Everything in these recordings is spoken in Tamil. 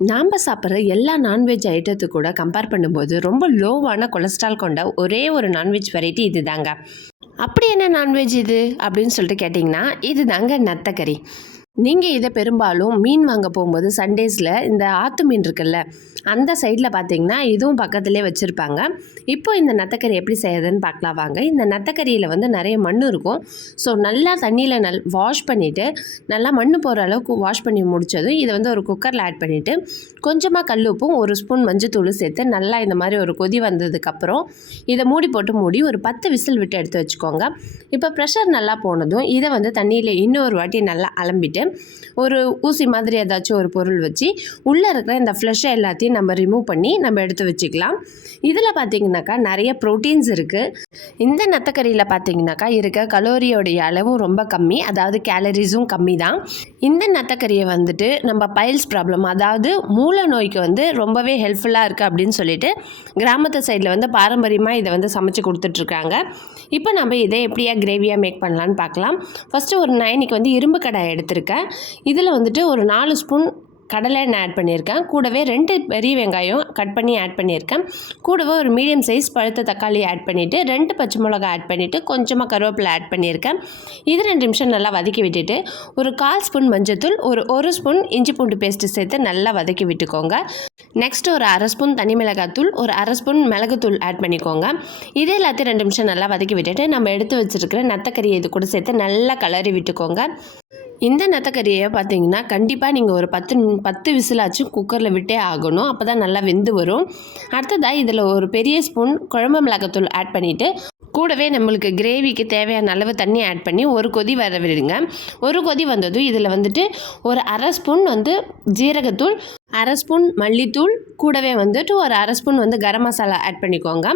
நாம் சாப்பிட்ற எல்லா நான்வெஜ் ஐட்டத்து கூட கம்பேர் பண்ணும்போது ரொம்ப லோவான கொலஸ்ட்ரால் கொண்ட ஒரே ஒரு நான்வெஜ் வெரைட்டி இது தாங்க அப்படி என்ன நான்வெஜ் இது? அப்படின்னு சொல்லிட்டு கேட்டிங்கன்னா இது தாங்க நத்தக்கறி. நீங்கள் இதை பெரும்பாலும் மீன் வாங்க போகும்போது சண்டேஸில் இந்த ஆத்து மீன் இருக்குல்ல அந்த சைடில் பார்த்தீங்கன்னா இதுவும் பக்கத்துலேயே வச்சுருப்பாங்க. இப்போ இந்த நத்தக்கறி எப்படி செய்யறதுன்னு பார்க்கலாம் வாங்க. இந்த நத்தக்கறியில் வந்து நிறைய மண் இருக்கும். ஸோ நல்லா தண்ணியில் நல் வாஷ் பண்ணிவிட்டு நல்லா மண் போகிற அளவுக்கு வாஷ் பண்ணி முடிச்சதும் இதை வந்து ஒரு குக்கரில் ஆட் பண்ணிவிட்டு கொஞ்சமாக கல் உப்பும் ஒரு ஸ்பூன் மஞ்சத்தூள் சேர்த்து நல்லா இந்த மாதிரி ஒரு கொதி வந்ததுக்கப்புறம் இதை மூடி போட்டு மூடி ஒரு பத்து விசில் விட்டு எடுத்து வச்சுக்கோங்க. இப்போ ப்ரெஷர் நல்லா போனதும் இதை வந்து தண்ணியில் இன்னொரு வாட்டி நல்லா அலம்பிட்டு ஒரு ஊசி மாதிரி ஏதாச்சும் ஒரு பொருள் வச்சு உள்ளே இருக்கிற இந்த ஃப்ளஷை எல்லாத்தையும் நம்ம ரிமூவ் பண்ணி நம்ம எடுத்து வச்சுக்கலாம். இதில் பார்த்திங்கனாக்கா நிறைய ப்ரோட்டீன்ஸ் இருக்குது இந்த நத்தக்கறியில் பார்த்திங்கனாக்கா இருக்க கலோரியோடைய அளவும் ரொம்ப கம்மி. அதாவது கேலரிஸும் கம்மி தான் இந்த நத்தக்கறியை வந்துட்டு நம்ம பைல்ஸ் ப்ராப்ளம் அதாவது மூல நோய்க்கு வந்து ரொம்பவே ஹெல்ப்ஃபுல்லாக இருக்குது அப்படின்னு சொல்லிட்டு கிராமத்து சைடில் வந்து பாரம்பரியமாக இதை வந்து சமைச்சு கொடுத்துட்ருக்காங்க. இப்போ நம்ம இதை எப்படியா கிரேவியாக மேக் பண்ணலான்னு பார்க்கலாம் ஃபஸ்ட்டு ஒரு நைனிக்கு வந்து இரும்பு கடாய் எடுத்திருக்கேன். இதில் வந்துட்டு ஒரு நாலு ஸ்பூன் கடலை எண்ணெய் ஆட் பண்ணியிருக்கேன். கூடவே ரெண்டு பெரிய வெங்காயம் கட் பண்ணி ஆட் பண்ணியிருக்கேன். கூடவே ஒரு மீடியம் சைஸ் பழுத்த தக்காளி ஆட் பண்ணிவிட்டு ரெண்டு பச்சை மிளகா ஆட் பண்ணிவிட்டு கொஞ்சமாக கருவேப்பிலை ஆட் பண்ணியிருக்கேன். இது ரெண்டு நிமிஷம் நல்லா வதக்கி விட்டுட்டு ஒரு கால் ஸ்பூன் மஞ்சத்தூள் ஒரு ஒரு ஸ்பூன் இஞ்சி பூண்டு பேஸ்ட்டு சேர்த்து நல்லா வதக்கி விட்டுக்கோங்க. நெக்ஸ்ட் ஒரு அரை ஸ்பூன் தனி மிளகாத்தூள் ஒரு அரை ஸ்பூன் மிளகுத்தூள் ஆட் பண்ணிக்கோங்க. இது எல்லாத்தையும் ரெண்டு நிமிஷம் நல்லா வதக்கி விட்டுட்டு நம்ம எடுத்து வச்சுருக்கிற நத்தக்கறியை இது கூட சேர்த்து நல்லா கலரி விட்டுக்கோங்க. இந்த நத்தக்கறியை பார்த்தீங்கன்னா கண்டிப்பாக நீங்கள் ஒரு பத்து பத்து விசிலாச்சும் குக்கரில் விட்டே ஆகணும். அப்போ தான் நல்லா வெந்து வரும். அடுத்ததாக இதில் ஒரு பெரிய ஸ்பூன் குழம்பு மிளகாத்தூள் ஆட் பண்ணிவிட்டு கூடவே நம்மளுக்கு கிரேவிக்கு தேவையான அளவு தண்ணி ஆட் பண்ணி ஒரு கொதி வர விடுங்க. ஒரு கொதி வந்ததும் இதில் வந்துட்டு ஒரு அரை ஸ்பூன் வந்து ஜீரகத்தூள் அரை ஸ்பூன் மல்லித்தூள் கூடவே வந்துட்டு ஒரு அரை ஸ்பூன் வந்து கரம் மசாலா ஆட் பண்ணிக்கோங்க.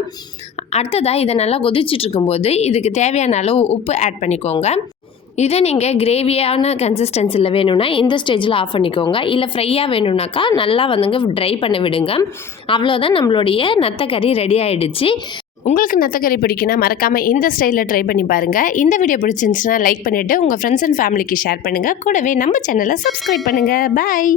அடுத்ததாக இதை நல்லா கொதிச்சிட்டு இருக்கும்போது இதுக்கு தேவையான அளவு உப்பு ஆட் பண்ணிக்கோங்க. இதை நீங்கள் கிரேவியான கன்சிஸ்டன்சியில் வேணும்னா இந்த ஸ்டேஜில் ஆஃப் பண்ணிக்கோங்க. இல்லை ஃப்ரையாக வேணும்னாக்கா நல்லா வந்துங்க ட்ரை பண்ண விடுங்க. அவ்வளோதான் நம்மளுடைய நத்தக்கறி ரெடி ஆகிடுச்சு உங்களுக்கு நத்தக்கறி பிடிக்குன்னா மறக்காமல் இந்த ஸ்டைலில் ட்ரை பண்ணி பாருங்கள் இந்த வீடியோ பிடிச்சிருந்துச்சுன்னா லைக் பண்ணிவிட்டு உங்கள் ஃப்ரெண்ட்ஸ் அண்ட் ஃபேமிலிக்கு ஷேர் பண்ணுங்கள் கூடவே நம்ம சேனலை சப்ஸ்கிரைப் பண்ணுங்கள் பாய்